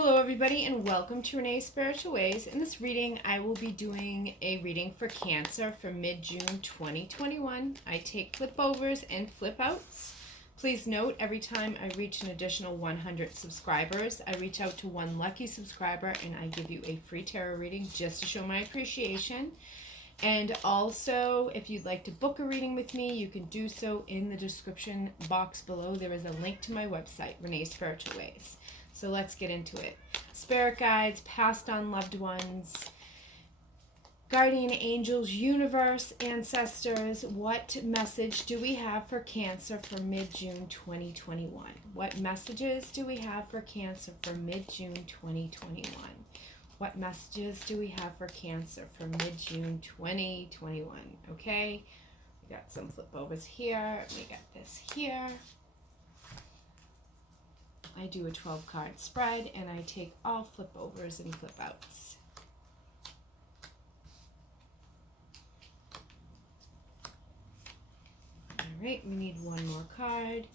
Hello everybody and welcome to Renee's Spiritual Ways. In this reading, I will be doing a reading for Cancer for mid-June 2021. I take flip overs and flip outs. Please note, every time I reach an additional 100 subscribers, I reach out to one lucky subscriber and I give you a free tarot reading just to show my appreciation. And also, if you'd like to book a reading with me, you can do so in the description box below. There is a link to my website, Renee's Spiritual Ways. So let's get into it. Spirit guides, passed on loved ones, guardian angels, universe, ancestors, what message do we have for Cancer for mid-June 2021? What messages do we have for Cancer for mid-June 2021? What messages do we have for Cancer for mid-June 2021? Okay, we got some flip overs here. We got this here. I do a 12 card spread and I take all flip overs and flip outs. All right, we need one more card.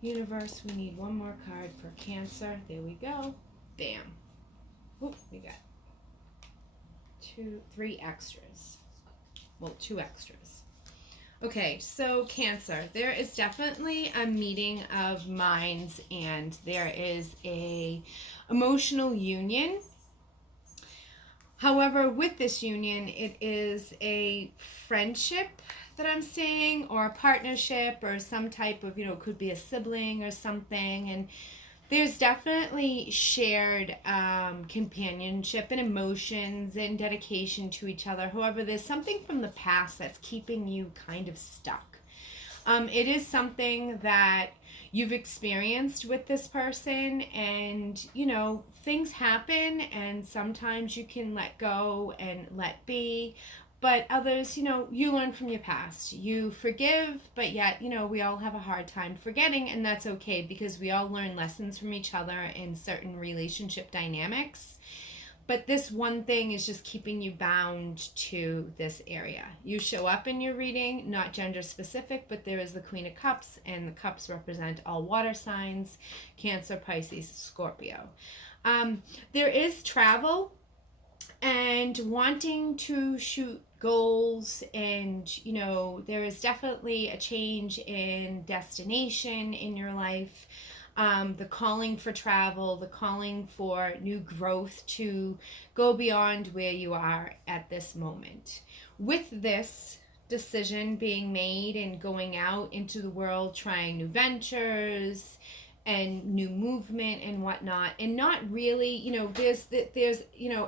Universe, we need one more card for Cancer. There we go. Bam. Oop, we got three extras. Well, two extras. Okay, so Cancer, there is definitely a meeting of minds and there is a emotional union. However, with this union, it is a friendship that I'm seeing, or a partnership, or some type of, could be a sibling or something. And there's definitely shared companionship and emotions and dedication to each other. However, there's something from the past that's keeping you kind of stuck. It is something that you've experienced with this person, and, things happen, and sometimes you can let go and let be. But others, you learn from your past. You forgive, but yet, we all have a hard time forgetting, and that's okay because we all learn lessons from each other in certain relationship dynamics. But this one thing is just keeping you bound to this area. You show up in your reading, not gender specific, but there is the Queen of Cups, and the cups represent all water signs: Cancer, Pisces, Scorpio. There is travel and wanting to shoot goals, and there is definitely a change in destination in your life, the calling for travel, the calling for new growth to go beyond where you are at this moment. With this decision being made and going out into the world, trying new ventures and new movement and whatnot, and not really, there's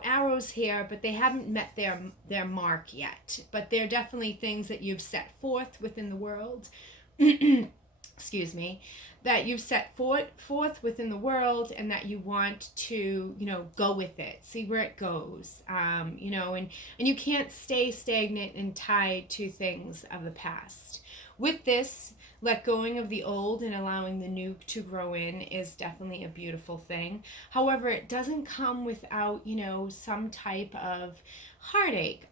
arrows here, but they haven't met their mark yet. But they're definitely things that you've set forth within the world. Excuse me, that you've set forth within the world, and that you want to, go with it, see where it goes, and you can't stay stagnant and tied to things of the past. With this, let going of the old and allowing the new to grow in is definitely a beautiful thing. However, it doesn't come without, some type of heartache.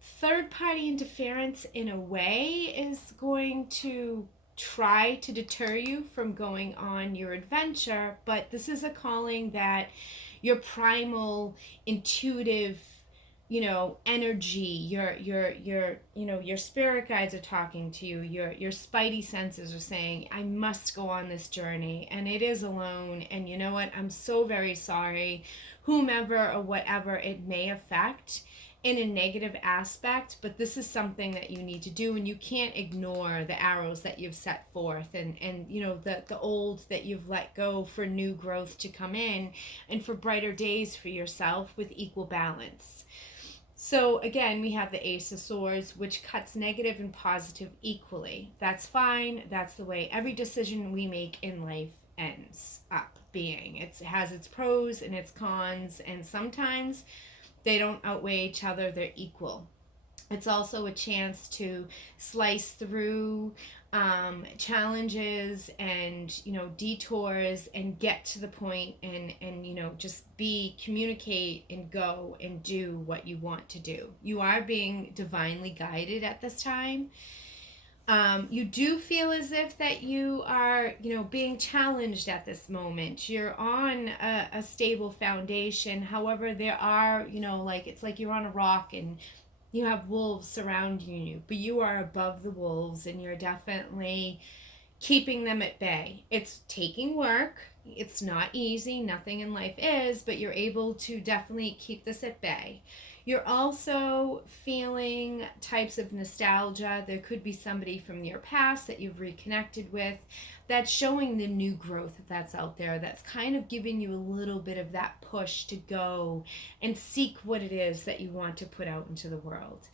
Third-party interference, in a way, is going to try to deter you from going on your adventure, but this is a calling that your primal, intuitive, energy, your spirit guides are talking to you, your spidey senses are saying, I must go on this journey, and it is alone, and you know what, I'm so very sorry, whomever or whatever it may affect in a negative aspect, but this is something that you need to do, and you can't ignore the arrows that you've set forth, and the old that you've let go for new growth to come in, and for brighter days for yourself with equal balance. So again, we have the Ace of Swords, which cuts negative and positive equally. That's fine. That's the way every decision we make in life ends up being. It has its pros and its cons, and sometimes they don't outweigh each other. They're equal. It's also a chance to slice through challenges and detours and get to the point, and just communicate and go and do what you want to do. You are being divinely guided at this time. You do feel as if that you are, being challenged at this moment. You're on a stable foundation. However, there are, like it's like you're on a rock and you have wolves surrounding you, but you are above the wolves and you're definitely keeping them at bay. It's taking work. It's not easy. Nothing in life is, but you're able to definitely keep this at bay. You're also feeling types of nostalgia. There could be somebody from your past that you've reconnected with that's showing the new growth that's out there, that's kind of giving you a little bit of that push to go and seek what it is that you want to put out into the world.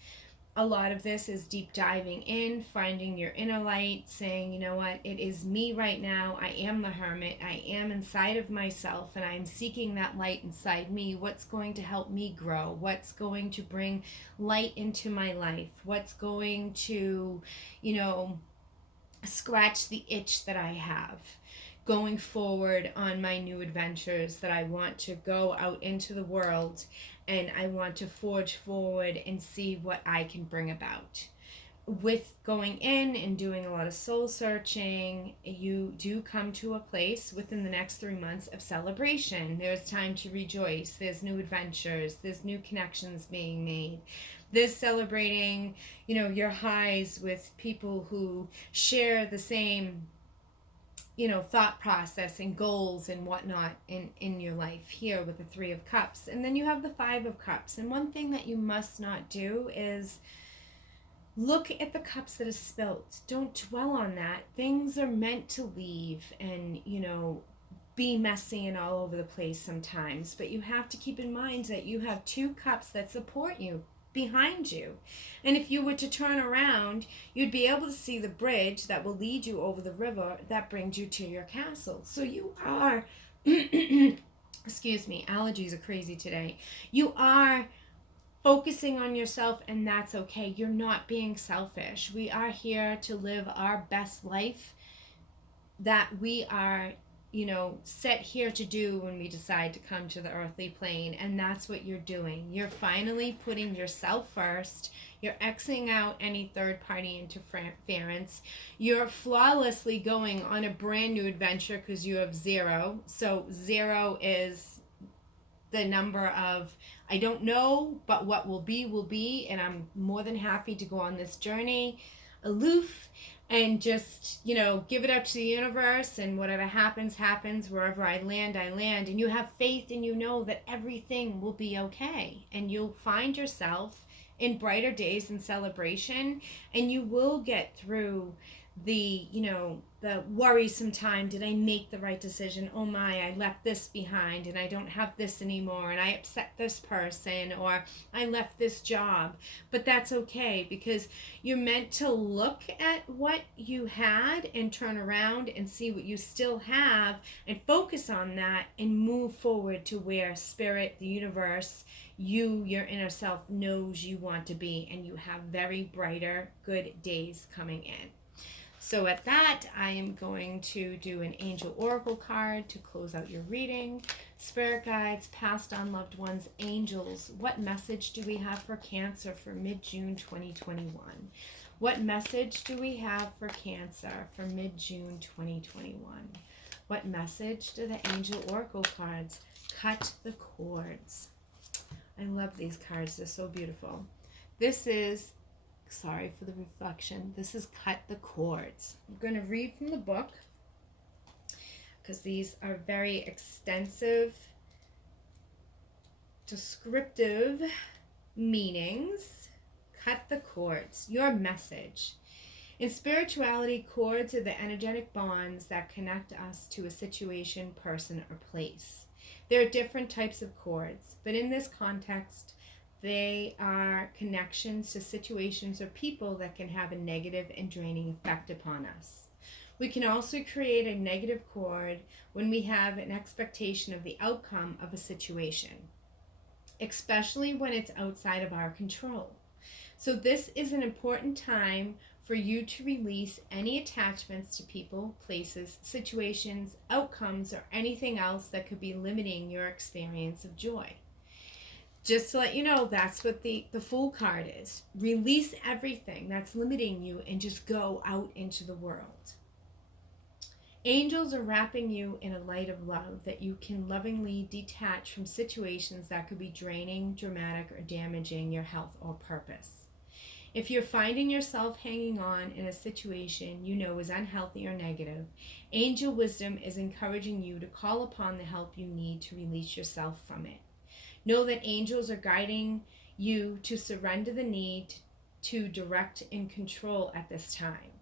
A lot of this is deep diving in, finding your inner light, saying, you know what, it is me right now. I am the hermit. I am inside of myself, and I'm seeking that light inside me. What's going to help me grow? What's going to bring light into my life? What's going to, scratch the itch that I have? Going forward on my new adventures that I want to go out into the world, and I want to forge forward and see what I can bring about. With going in and doing a lot of soul searching, you do come to a place within the next 3 months of celebration. There's time to rejoice. There's new adventures. There's new connections being made. There's celebrating, your highs with people who share the same thought process and goals and whatnot in your life here with the 3 of Cups. And then you have the 5 of Cups. And one thing that you must not do is look at the cups that are spilt. Don't dwell on that. Things are meant to leave and, be messy and all over the place sometimes. But you have to keep in mind that you have 2 cups that support you behind you. And if you were to turn around, you'd be able to see the bridge that will lead you over the river that brings you to your castle. So you are, excuse me, allergies are crazy today. You are focusing on yourself, and that's okay. You're not being selfish. We are here to live our best life that we are set here to do when we decide to come to the earthly plane. And that's what you're doing. You're finally putting yourself first. You're Xing out any third party interference. You're flawlessly going on a brand new adventure because you have 0. So 0 is the number of, I don't know, but what will be. And I'm more than happy to go on this journey aloof and just, give it up to the universe, and whatever happens, wherever I land. And you have faith, and you know that everything will be okay. And you'll find yourself in brighter days and celebration, and you will get through the worrisome time. Did I make the right decision? Oh my, I left this behind and I don't have this anymore, and I upset this person, or I left this job. But that's okay, because you're meant to look at what you had and turn around and see what you still have and focus on that and move forward to where spirit, the universe, you, your inner self knows you want to be, and you have very brighter, good days coming in. So at that, I am going to do an angel oracle card to close out your reading. Spirit guides, passed on loved ones, angels, what message do we have for Cancer for mid-June 2021? What message do we have for Cancer for mid-June 2021? What message do the angel oracle cards? Cut the cords. I love these cards. They're so beautiful. This is, sorry for the reflection, this is Cut the Cords. I'm going to read from the book because these are very extensive, descriptive meanings. Cut the cords. Your message. In spirituality, cords are the energetic bonds that connect us to a situation, person, or place. There are different types of cords, but in this context, they are connections to situations or people that can have a negative and draining effect upon us. We can also create a negative cord when we have an expectation of the outcome of a situation, especially when it's outside of our control. So this is an important time for you to release any attachments to people, places, situations, outcomes, or anything else that could be limiting your experience of joy. Just to let you know, that's what the Fool card is. Release everything that's limiting you and just go out into the world. Angels are wrapping you in a light of love that you can lovingly detach from situations that could be draining, dramatic, or damaging your health or purpose. If you're finding yourself hanging on in a situation you know is unhealthy or negative, angel wisdom is encouraging you to call upon the help you need to release yourself from it. Know that angels are guiding you to surrender the need to direct and control at this time,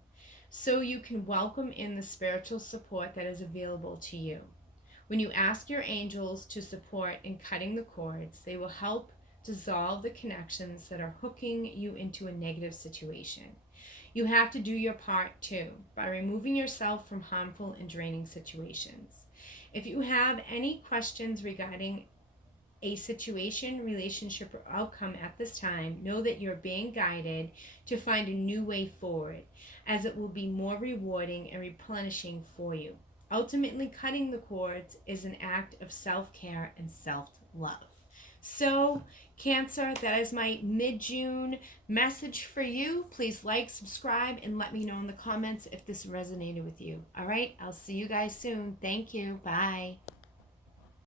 so you can welcome in the spiritual support that is available to you. When you ask your angels to support in cutting the cords, they will help dissolve the connections that are hooking you into a negative situation. You have to do your part too by removing yourself from harmful and draining situations. If you have any questions regarding a situation, relationship, or outcome at this time, know that you're being guided to find a new way forward, as it will be more rewarding and replenishing for you. Ultimately, cutting the cords is an act of self-care and self-love. So, Cancer, that is my mid-June message for you. Please like, subscribe, and let me know in the comments if this resonated with you. All right, I'll see you guys soon. Thank you. Bye.